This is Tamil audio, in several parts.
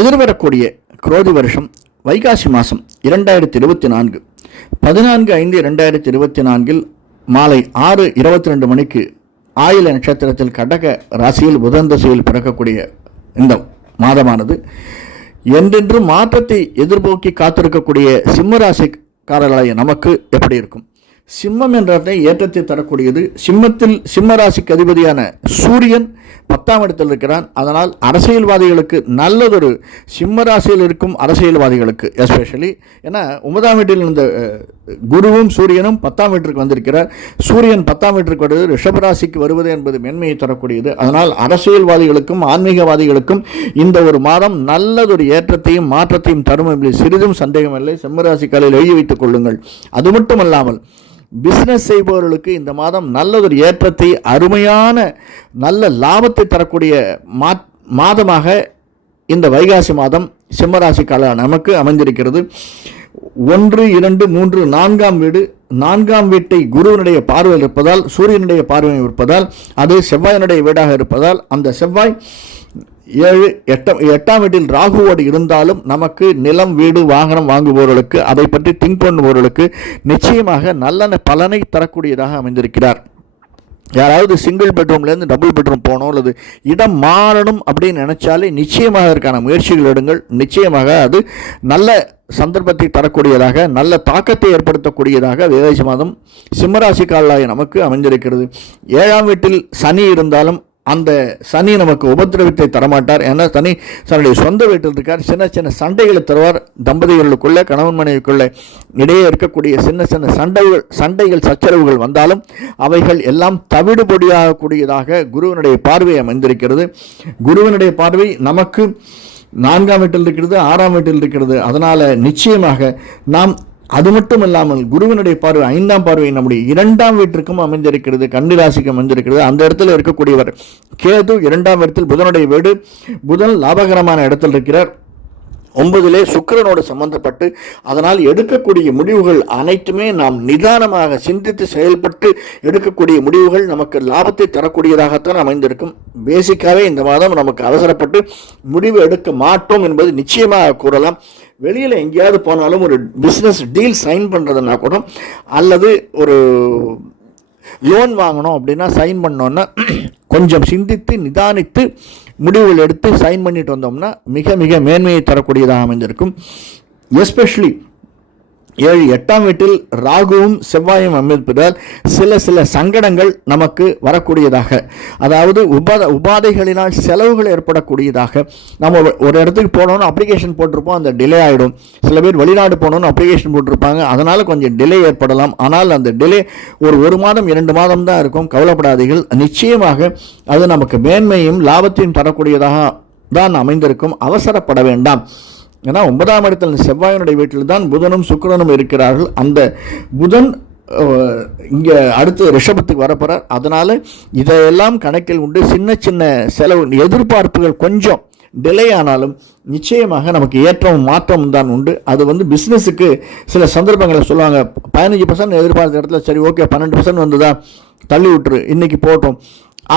எதிர்வரக்கூடிய குரோதி வருஷம் வைகாசி மாதம் இரண்டாயிரத்தி இருபத்தி நான்கு. பதினான்கு ஐந்து இரண்டாயிரத்தி இருபத்தி நான்கில் மாலை ஆறு இருபத்தி ரெண்டு மணிக்கு ஆயில நட்சத்திரத்தில் கடக ராசியில் புதன் தசையில் பிறக்கக்கூடிய இந்த மாதமானது. என்றென்றும் மாற்றத்தை எதிர்நோக்கி காத்திருக்கக்கூடிய சிம்ம ராசிக்காரர்களாய நமக்கு எப்படி இருக்கும்? சிம்மம் என்றதை ஏற்றத்தை தரக்கூடியது. சிம்மத்தில் சிம்ம ராசிக்கு அதிபதியான சூரியன் பத்தாம் இடத்தில் இருக்கிறான். அதனால் அரசியல்வாதிகளுக்கு நல்லதொரு சிம்ம ராசியில் இருக்கும் அரசியல்வாதிகளுக்கு எஸ்பெஷலி ஏன்னா ஒன்பதாம் வீட்டில் இருந்த குருவும் சூரியனும் பத்தாம் வீட்டிற்கு வந்திருக்கிறார். சூரியன் பத்தாம் வீட்டிற்கு வருவது ரிஷபராசிக்கு வருவது என்பது மென்மையை தரக்கூடியது. அதனால் அரசியல்வாதிகளுக்கும் ஆன்மீகவாதிகளுக்கும் இந்த ஒரு மாதம் நல்லதொரு ஏற்றத்தையும் மாற்றத்தையும் தரும் என்பதில் சிறிதும் சந்தேகமில்லை சிம்மராசிக்காலில் எழுதி வைத்துக் கொள்ளுங்கள். அது மட்டுமல்லாமல் பிஸ்னஸ் செய்பவர்களுக்கு இந்த மாதம் நல்லதொரு ஏற்றத்தை அருமையான நல்ல லாபத்தை தரக்கூடிய மா மாதமாக இந்த வைகாசி மாதம் சிம்மராசிக்கால நமக்கு அமைந்திருக்கிறது. ஒன்று இரண்டு மூன்று நான்காம் வீடு நான்காம் வீட்டை குருவினுடைய பார்வையில் இருப்பதால் சூரியனுடைய பார்வையில் இருப்பதால் அது செவ்வாயினுடைய வீடாக இருப்பதால் அந்த செவ்வாய் ஏழு எட்டாம் எட்டாம் வீட்டில் ராகுவோடு இருந்தாலும் நமக்கு நிலம் வீடு வாகனம் வாங்குபவர்களுக்கு அதை பற்றி திங்க் பண்ணுபவர்களுக்கு நிச்சயமாக நல்ல பலனை தரக்கூடியதாக அமைந்திருக்கிறார். யாராவது சிங்கிள் பெட்ரூம்லேருந்து டபுள் பெட்ரூம் போகணும் அல்லது இடம் மாறணும் அப்படின்னு நினச்சாலே நிச்சயமாக அதற்கான முயற்சிகள் எடுங்கள். நிச்சயமாக அது நல்ல சந்தர்ப்பத்தை தரக்கூடியதாக நல்ல தாக்கத்தை ஏற்படுத்தக்கூடியதாக விவேக மாதம் சிம்மராசி காலாய நமக்கு அமைந்திருக்கிறது. ஏழாம் வீட்டில் சனி இருந்தாலும் அந்த சனி நமக்கு உபதிரவத்தை தரமாட்டார். ஏன்னா சனி தன்னுடைய சொந்த வீட்டில் இருக்கார். சின்ன சின்ன சண்டைகளை தருவார். தம்பதிகளுக்குள்ள கணவன் மனைவிக்குள்ள இடையே இருக்கக்கூடிய சின்ன சின்ன சண்டைகள் சண்டைகள் சச்சரவுகள் வந்தாலும் அவைகள் எல்லாம் தவிடுபொடியாகக்கூடியதாக குருவினுடைய பார்வை அமைந்திருக்கிறது. குருவினுடைய பார்வை நமக்கு நான்காம் வீட்டில் இருக்கிறது ஆறாம் வீட்டில் இருக்கிறது. அதனால் நிச்சயமாக நாம் அது மட்டும் இல்லாமல் குருவினுடைய பார்வை ஐந்தாம் பார்வை நம்முடைய இரண்டாம் வீட்டிற்கும் அமைந்திருக்கிறது கன்னி ராசிக்கு அமைந்திருக்கிறது. அந்த இடத்துல இருக்கக்கூடியவர் கேது இரண்டாம் இடத்தில் புதனுடைய வீடு புதன் லாபகரமான இடத்தில் இருக்கிறார். ஒன்பதிலே சுக்கிரனோடு சம்பந்தப்பட்டு அதனால் எடுக்கக்கூடிய முடிவுகள் அனைத்துமே நாம் நிதானமாக சிந்தித்து செயல்பட்டு எடுக்கக்கூடிய முடிவுகள் நமக்கு லாபத்தை தரக்கூடியதாகத்தான் அமைந்திருக்கும். பேசிக்காகவே இந்த மாதம் நமக்கு அவசரப்பட்டு முடிவு எடுக்க மாட்டோம் என்பது நிச்சயமாக கூறலாம். வெளியில் எங்கேயாவது போனாலும் ஒரு பிஸ்னஸ் டீல் சைன் பண்ணுறதுனா கூட அல்லது ஒரு லோன் வாங்கணும் அப்படின்னா சைன் பண்ணோன்னா கொஞ்சம் சிந்தித்து நிதானித்து முடிவுகள் எடுத்து சைன் பண்ணிட்டு வந்தோம்னா மிக மிக மேன்மையை தரக்கூடியதாக அமைந்திருக்கும். எஸ்பெஷலி ஏழு எட்டாம் வீட்டில் ராகுவும் செவ்வாயும் அமைப்பதால் சில சில சங்கடங்கள் நமக்கு வரக்கூடியதாக. அதாவது உபாத உபாதைகளினால் செலவுகள் ஏற்படக்கூடியதாக. நம்ம ஒரு- ஒரு இடத்துக்கு போனோம்னு அப்ளிகேஷன் போட்டிருப்போம் அந்த டிலே ஆகிடும் சில பேர் வெளிநாடு போகணும்னு அப்ளிகேஷன் போட்டிருப்பாங்க அதனால் கொஞ்சம் டிலே ஏற்படலாம். ஆனால் அந்த டிலே ஒரு ஒரு மாதம் இரண்டு மாதம் தான் இருக்கும். கவலைப்படாதீர்கள். நிச்சயமாக அது நமக்கு மேன்மையும் லாபத்தையும் தரக்கூடியதாக தான் அமைந்திருக்கும். அவசரப்பட வேண்டாம். ஏன்னா ஒன்பதாம் இடத்தில் செவ்வாயினுடைய வீட்டில் தான் புதனும் சுக்கிரனும் இருக்கிறார்கள். அந்த புதன் இங்கே அடுத்து ரிஷபத்துக்கு வரப்போகிறார் அதனால் இதையெல்லாம் கணக்கில் உண்டு. சின்ன சின்ன செலவு எதிர்பார்ப்புகள் கொஞ்சம் டிலே ஆனாலும் நிச்சயமாக நமக்கு ஏற்றம் மாற்றமும் தான் உண்டு. அது வந்து பிஸ்னஸுக்கு சில சந்தர்ப்பங்களை சொல்லுவாங்க. பதினஞ்சு பர்சன்ட் எதிர்பார்த்த இடத்துல சரி ஓகே பன்னெண்டு பர்சன்ட் வந்ததா தள்ளி விட்டுரு இன்னைக்கு போட்டோம்.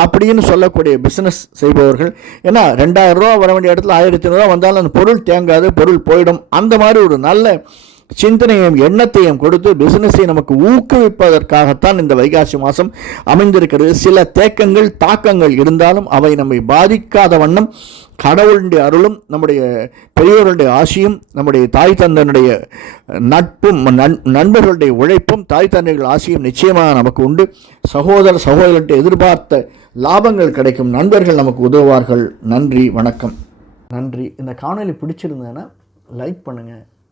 அப்படின்னு சொல்லக்கூடிய பிஸ்னஸ் செய்பவர்கள் ஏன்னா ரெண்டாயிரம் ரூபா வர வேண்டிய இடத்துல ஆயிரத்தி ஐநூறுரூவா வந்தாலும் அந்த பொருள் தேங்காது பொருள் போயிடும். அந்த மாதிரி ஒரு நல்ல சிந்தனையும் எண்ணத்தையும் கொடுத்து பிசினஸை நமக்கு ஊக்குவிப்பதற்காகத்தான் இந்த வைகாசி மாதம் அமைந்திருக்கிறது. சில தேக்கங்கள் தாக்கங்கள் இருந்தாலும் அவை நம்மை பாதிக்காத வண்ணம் கடவுளுடைய அருளும் நம்முடைய பெரியோர்களுடைய ஆசியும் நம்முடைய தாய் தந்தனுடைய நட்பும் நண்- நண்பர்களுடைய உழைப்பும் தாய் தந்தைகள் ஆசியும் நிச்சயமாக நமக்கு உண்டு. சகோதர சகோதரர்கிட்ட எதிர்பார்த்த லாபங்கள் கிடைக்கும். நண்பர்கள் நமக்கு உதவுவார்கள். நன்றி வணக்கம். நன்றி. இந்த காணொலி பிடிச்சிருந்ததுன்னா லைக் பண்ணுங்கள்